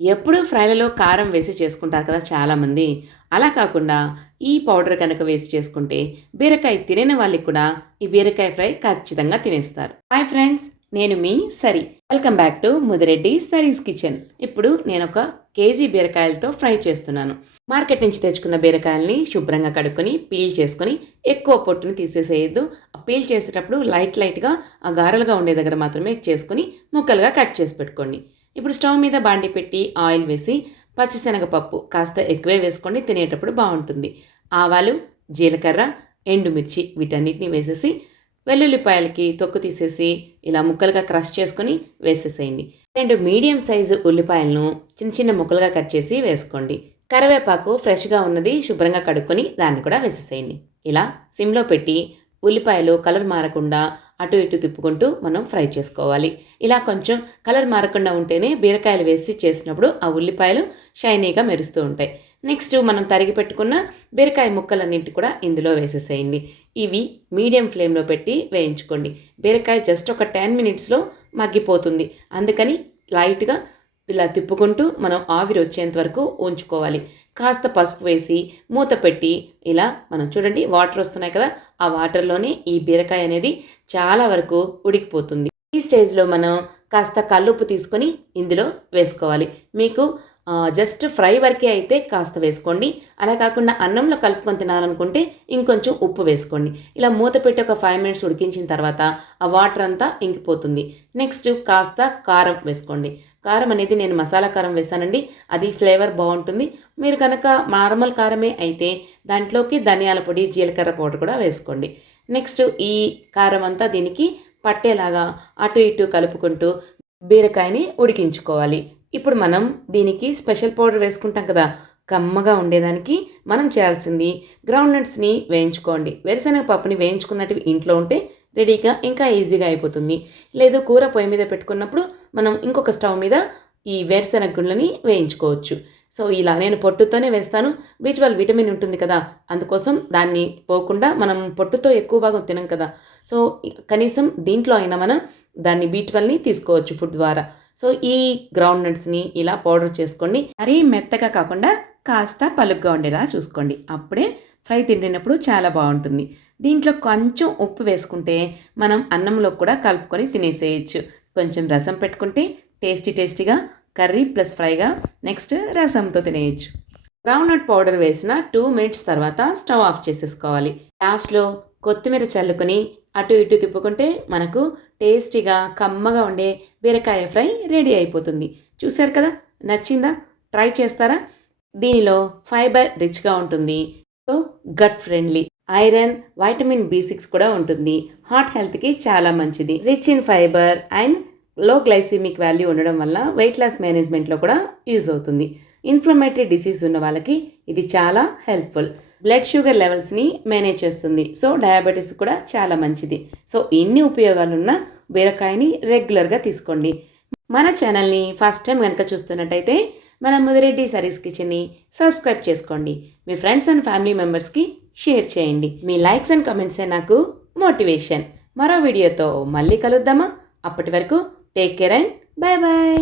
ఎప్పుడూ ఫ్రైలలో కారం వేసి చేసుకుంటారు కదా చాలామంది. అలా కాకుండా ఈ పౌడర్ కనుక వేసి చేసుకుంటే బీరకాయ తినని వాళ్ళకి కూడా ఈ బీరకాయ ఫ్రై ఖచ్చితంగా తినేస్తారు. హాయ్ ఫ్రెండ్స్, నేను మీ Sari. Welcome back to Mudireddy Sari's kitchen. ఇప్పుడు నేను ఒక కేజీ బీరకాయలతో ఫ్రై చేస్తున్నాను. మార్కెట్ నుంచి తెచ్చుకున్న బీరకాయల్ని శుభ్రంగా కడుక్కొని పీల్ చేసుకొని ఎక్కువ పొట్టుని తీసేసేయద్దు. పీల్ చేసేటప్పుడు లైట్గా ఆ గారెలుగా ఉండే దగ్గర మాత్రమే చేసుకొని ముక్కలుగా కట్ చేసి పెట్టుకోండి. ఇప్పుడు స్టవ్ మీద బాండి పెట్టి ఆయిల్ వేసి పచ్చిశనగపప్పు కాస్త ఎక్కువే వేసుకోండి, తినేటప్పుడు బాగుంటుంది. ఆవాలు, జీలకర్ర, ఎండుమిర్చి వీటన్నిటిని వేసేసి వెల్లుల్లిపాయలకి తొక్కు తీసేసి ఇలా ముక్కలుగా క్రష్ చేసుకొని వేసేసేయండి. 2 మీడియం సైజు ఉల్లిపాయలను చిన్న చిన్న ముక్కలుగా కట్ చేసి వేసుకోండి. కరివేపాకు ఫ్రెష్గా ఉన్నది శుభ్రంగా కడుక్కొని దాన్ని కూడా వేసేసేయండి. ఇలా సిమ్లో పెట్టి ఉల్లిపాయలు కలర్ మారకుండా అటు ఇటు తిప్పుకుంటూ మనం ఫ్రై చేసుకోవాలి. ఇలా కొంచెం కలర్ మారకుండా ఉంటేనే బీరకాయలు వేసి చేసినప్పుడు ఆ ఉల్లిపాయలు షైనీగా మెరుస్తూ ఉంటాయి. నెక్స్ట్ మనం తరిగి పెట్టుకున్న బీరకాయ ముక్కలన్నింటి కూడా ఇందులో వేసేసేయండి. ఇవి మీడియం ఫ్లేమ్లో పెట్టి వేయించుకోండి. బీరకాయ జస్ట్ ఒక 10 మినిట్స్లో మగ్గిపోతుంది. అందుకని లైట్గా ఇలా తిప్పుకుంటూ మనం ఆవిరి వచ్చేంత వరకు ఉంచుకోవాలి. కాస్త పసుపు వేసి మూత పెట్టి ఇలా మనం చూడండి వాటర్ వస్తున్నాయి కదా, ఆ వాటర్లోనే ఈ బీరకాయ అనేది చాలా వరకు ఉడికిపోతుంది. ఈ స్టేజ్లో మనం కాస్త కల్లుప్పు తీసుకొని ఇందులో వేసుకోవాలి. మీకు జస్ట్ ఫ్రై వరకే అయితే కాస్త వేసుకోండి. అలా కాకుండా అన్నంలో కలుపుకొని తినాలనుకుంటే ఇంకొంచెం ఉప్పు వేసుకోండి. ఇలా మూత పెట్టి ఒక 5 మినిట్స్ ఉడికించిన తర్వాత ఆ వాటర్ అంతా ఇంకిపోతుంది. నెక్స్ట్ కాస్త కారం వేసుకోండి. కారం అనేది నేను మసాలా కారం వేసానండి, అది ఫ్లేవర్ బాగుంటుంది. మీరు కనుక నార్మల్ కారమే అయితే దాంట్లోకి ధనియాల పొడి, జీలకర్ర పౌడర్ కూడా వేసుకోండి. నెక్స్ట్ ఈ కారం అంతా దీనికి పట్టేలాగా అటు ఇటు కలుపుకుంటూ బీరకాయని ఉడికించుకోవాలి. ఇప్పుడు మనం దీనికి స్పెషల్ పౌడర్ వేసుకుంటాం కదా, కమ్మగా ఉండేదానికి మనం చేయాల్సింది గ్రౌండ్ నట్స్ని వేయించుకోండి. వేరుశనగ పప్పుని వేయించుకున్నట్టు ఇంట్లో ఉంటే రెడీగా ఇంకా ఈజీగా అయిపోతుంది. లేదు కూర పొయ్యి మీద పెట్టుకున్నప్పుడు మనం ఇంకొక స్టవ్ మీద ఈ వేరుశనగ గుళ్ళని వేయించుకోవచ్చు. సో ఇలా నేను పొట్టుతోనే వేస్తాను. B12 విటమిన్ ఉంటుంది కదా, అందుకోసం దాన్ని పోకుండా మనం పొట్టుతో ఎక్కువ భాగం తినం కదా, సో కనీసం దీంట్లో అయినా మనం దాన్ని B12ని తీసుకోవచ్చు ఫుడ్ ద్వారా. సో ఈ గ్రౌండ్ నట్స్ని ఇలా పౌడర్ చేసుకోండి. మరీ మెత్తగా కాకుండా కాస్త పలుగ్గా ఉండేలా చూసుకోండి. అప్పుడే ఫ్రై తిండినప్పుడు చాలా బాగుంటుంది. దీంట్లో కొంచెం ఉప్పు వేసుకుంటే మనం అన్నంలో కూడా కలుపుకొని తినేసేయచ్చు. కొంచెం రసం పెట్టుకుంటే టేస్టీగా కర్రీ ప్లస్ ఫ్రైగా నెక్స్ట్ రసంతో తినేయచ్చు. గ్రౌండ్ నట్ పౌడర్ వేసిన 2 మినిట్స్ తర్వాత స్టవ్ ఆఫ్ చేసేసుకోవాలి. లాస్ట్లో కొత్తిమీర చల్లుకొని అటు ఇటు తిప్పుకుంటే మనకు టేస్టీగా కమ్మగా ఉండే బీరకాయ ఫ్రై రెడీ అయిపోతుంది. చూశారు కదా, నచ్చిందా? ట్రై చేస్తారా? దీనిలో ఫైబర్ రిచ్గా ఉంటుంది. So gut friendly, iron, vitamin B6 కూడా ఉంటుంది. హార్ట్ హెల్త్కి చాలా మంచిది. Rich in fibre and low glycemic value ఉండడం వల్ల వెయిట్ లాస్ మేనేజ్మెంట్లో కూడా యూజ్ అవుతుంది. ఇన్ఫ్లమేటరీ డిసీజ్ ఉన్న వాళ్ళకి ఇది చాలా హెల్ప్ఫుల్. బ్లడ్ షుగర్ లెవెల్స్ని మేనేజ్ చేస్తుంది. సో డయాబెటీస్ కూడా చాలా మంచిది. సో ఇన్ని ఉపయోగాలున్న బీరకాయని రెగ్యులర్గా తీసుకోండి. మన ఛానల్ని ఫస్ట్ టైం కనుక చూస్తున్నట్టయితే మన ముదిరెడ్డి సరీస్ కిచెన్ని సబ్స్క్రైబ్ చేసుకోండి. మీ ఫ్రెండ్స్ అండ్ ఫ్యామిలీ మెంబర్స్కి షేర్ చేయండి. మీ లైక్స్ అండ్ కమెంట్సే నాకు మోటివేషన్. మరో వీడియోతో మళ్ళీ కలుద్దామా? అప్పటి వరకు take care and bye bye.